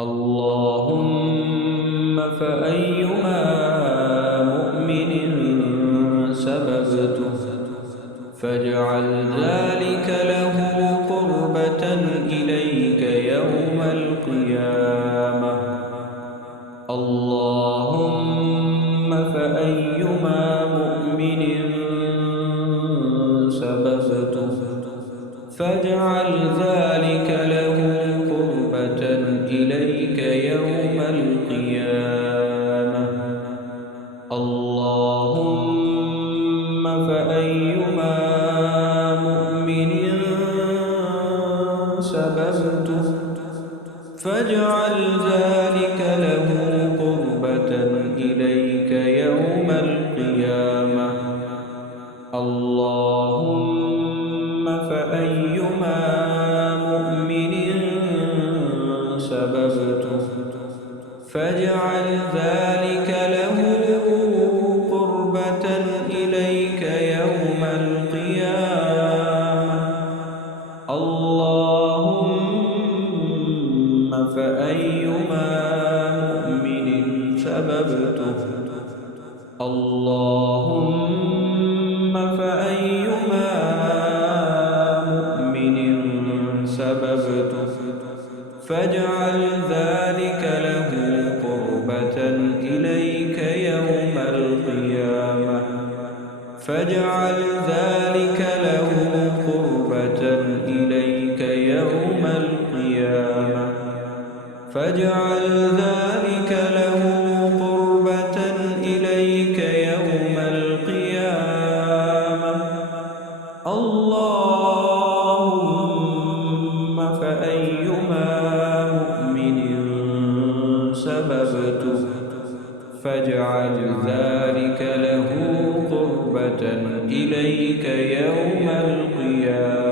اللهم فأيما مؤمن سببته فاجعل ذلك له قربة إليك يوم القيامة. اللهم فأيما مؤمن سببته فاجعل ذلك له قربة إليك يوم القيامة. اللهم فأيما مؤمن سببته فاجعل ذلك له قربة إليك يوم القيامة. اللهم فأيما مؤمن سببته فاجعل ذلك له قربة إليك يوم القيامة. اللهم فأيما مؤمن سببته اللهم فأيما مؤمن سببته فاجعل ذلك له قربة إليك يوم القيامة. فاجعل ذلك له قربة إليك يوم القيامة. فاجعل ذلك له قربة إليك يوم القيامة. اللهم فأيما مؤمن سببته فاجعل ذلك له قربة إليك يوم القيامة.